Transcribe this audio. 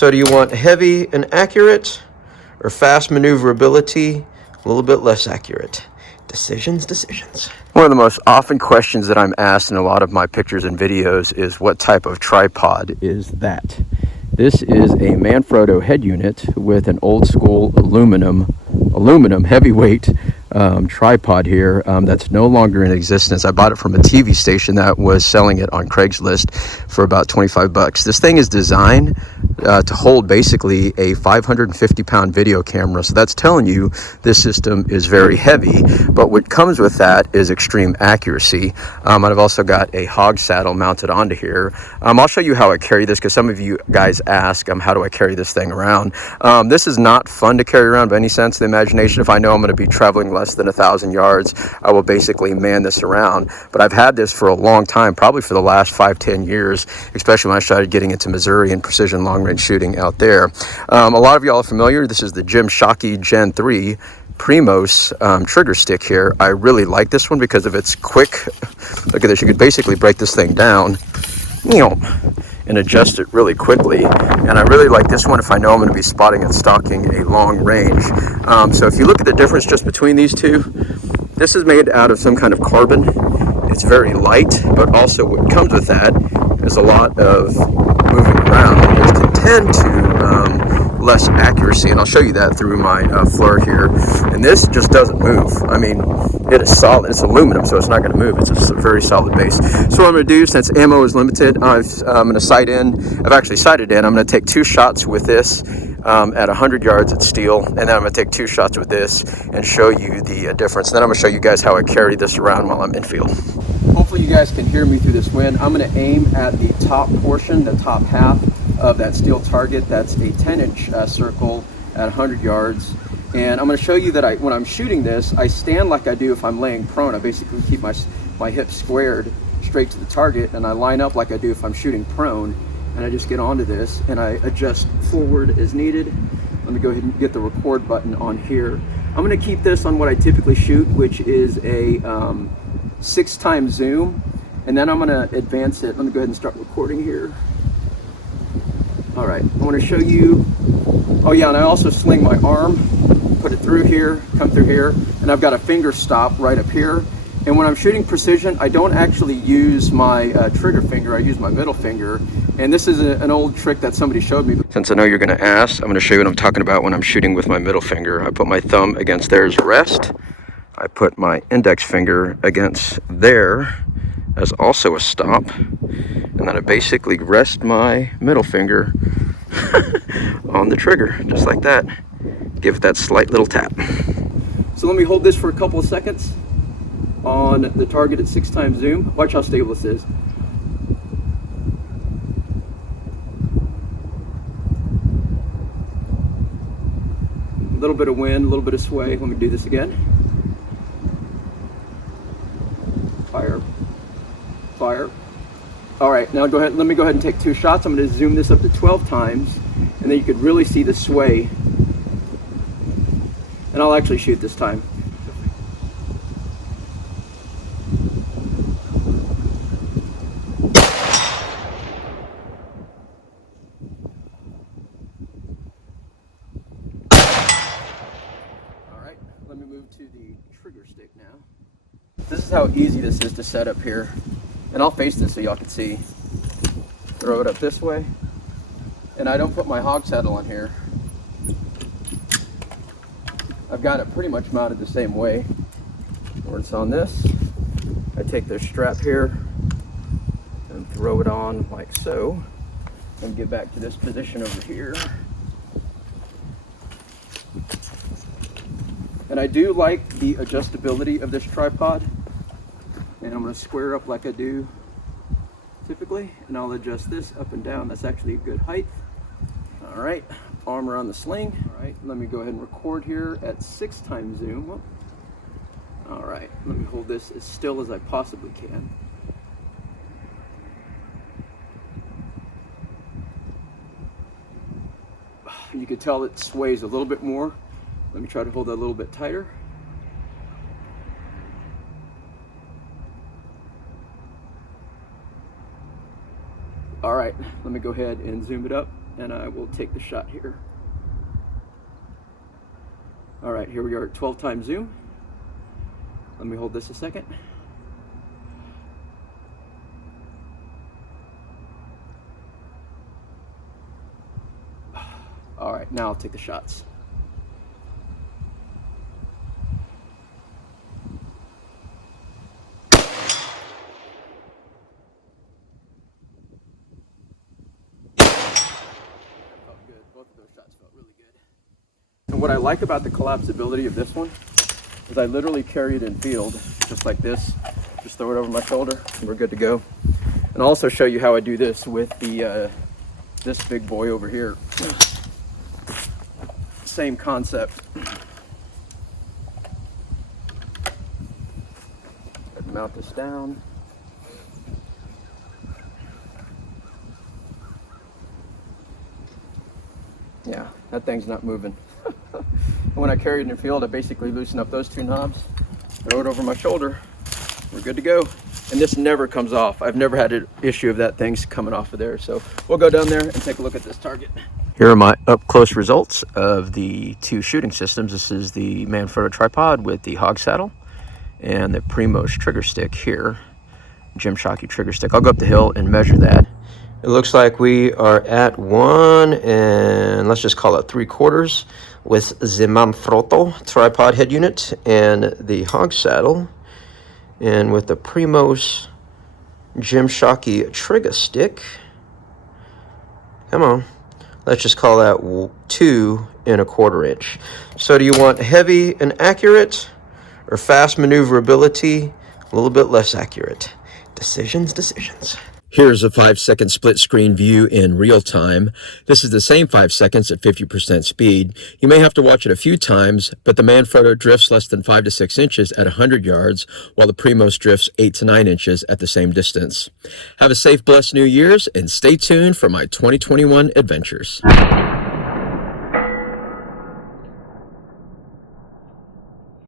So do you want heavy and accurate, or fast maneuverability, a little bit less accurate? Decisions. One of the most often questions that I'm asked in a lot of my pictures and videos is what type of tripod is that? This is a Manfrotto head unit with an old school aluminum heavyweight tripod here that's no longer in existence. I bought it from a TV station that was selling it on Craigslist for about 25 bucks. This thing is designed to hold basically a 550-pound video camera. So that's telling you this system is very heavy, but what comes with that is extreme accuracy. And I've also got a hog saddle mounted onto here. I'll show you how I carry this because some of you guys ask, how do I carry this thing around? This is not fun to carry around by any sense of the imagination. If I know I'm going to be traveling less than 1,000 yards, I will basically man this around. But I've had this for a long time, probably for the last 5-10 years, especially when I started getting into Missouri and precision long-range shooting out there. A lot of y'all are familiar. This is the Jim Shockey Gen 3 Primos trigger stick here. I really like this one because of its quick. Look at this. You could basically break this thing down and adjust it really quickly. And I really like this one if I know I'm going to be spotting and stalking a long range. So if you look at the difference just between these two, this is made out of some kind of carbon. It's very light, but also what comes with that is a lot of moving around, which can tend to less accuracy, and I'll show you that through my FLIR here. And this just doesn't move. I mean, it is solid. It's aluminum, so it's not going to move. It's a very solid base. So what I'm going to do, since ammo is limited, I'm going to sight in. I've actually sighted in. I'm going to take 2 shots with this at 100 yards at steel, and then I'm going to take 2 shots with this and show you the difference. And then I'm going to show you guys how I carry this around while I'm in field. Hopefully you guys can hear me through this wind. I'm going to aim at the top portion, the top half of that steel target. That's a 10-inch circle at 100 yards. And I'm going to show you that when I'm shooting this, I stand like I do if I'm laying prone. I basically keep my hips squared straight to the target, and I line up like I do if I'm shooting prone. And I just get onto this and I adjust forward as needed. Let me go ahead and get the record button on here. I'm going to keep this on what I typically shoot, which is a 6x zoom, and then I'm going to advance it. Let me go ahead and start recording here. All right, I want to show you. Oh yeah, and I also sling my arm, put it through here, come through here, and I've got a finger stop right up here. And when I'm shooting precision, I don't actually use my trigger finger, I use my middle finger. And this is an old trick that somebody showed me. Since I know you're going to ask, I'm going to show you what I'm talking about when I'm shooting with my middle finger. I put my thumb against there as rest. I put my index finger against there as also a stop. And then I basically rest my middle finger on the trigger, just like that. Give it that slight little tap. So let me hold this for a couple of seconds on the target at 6x zoom. Watch how stable this is. A little bit of wind, a little bit of sway. Let me do this again. Fire. Fire. All right, now let me go ahead and take 2 shots. I'm going to zoom this up to 12 times, and then you could really see the sway. And I'll actually shoot this time. All right, let me move to the trigger stick now. This is how easy this is to set up here. And I'll face this so y'all can see. Throw it up this way. And I don't put my hog saddle on here. I've got it pretty much mounted the same way. Where it's on this, I take this strap here and throw it on like so. And get back to this position over here. And I do like the adjustability of this tripod. And I'm going to square up like I do typically, and I'll adjust this up and down. That's actually a good height. All right, arm around the sling. All right, let me go ahead and record here at 6x zoom. All right, let me hold this as still as I possibly can. You can tell it sways a little bit more. Let me try to hold that a little bit tighter. All right, let me go ahead and zoom it up and I will take the shot here. All right, here we are at 12 times zoom. Let me hold this a second. All right, now I'll take the shots. Felt good. Both of those shots felt really good. And what I like about the collapsibility of this one is I literally carry it in field, just like this. Just throw it over my shoulder, and we're good to go. And I'll also show you how I do this with the this big boy over here. Same concept. Mount this down. Yeah, that thing's not moving. When I carry it in the field, I basically loosen up those two knobs, throw it over my shoulder, we're good to go. And this never comes off. I've never had an issue of that thing's coming off of there. So we'll go down there and take a look at this target. Here are my up-close results of the two shooting systems. This is the Manfrotto tripod with the hog saddle and the Primos trigger stick here, Gymshockey trigger stick. I'll go up the hill and measure that. It looks like we are at 1 and let's just call it 3/4 with the Manfrotto tripod head unit and the hog saddle, and with the Primos Gymshockey trigger stick. Come on, let's just call that 2 1/4 inch. So do you want heavy and accurate or fast maneuverability, a little bit less accurate? Decisions. Here's a 5-second split screen view in real time. This is the same 5 seconds at 50% speed. You may have to watch it a few times, but the Manfrotto drifts less than 5 to 6 inches at 100 yards, while the Primos drifts 8 to 9 inches at the same distance. Have a safe, blessed New Year's, and stay tuned for my 2021 adventures.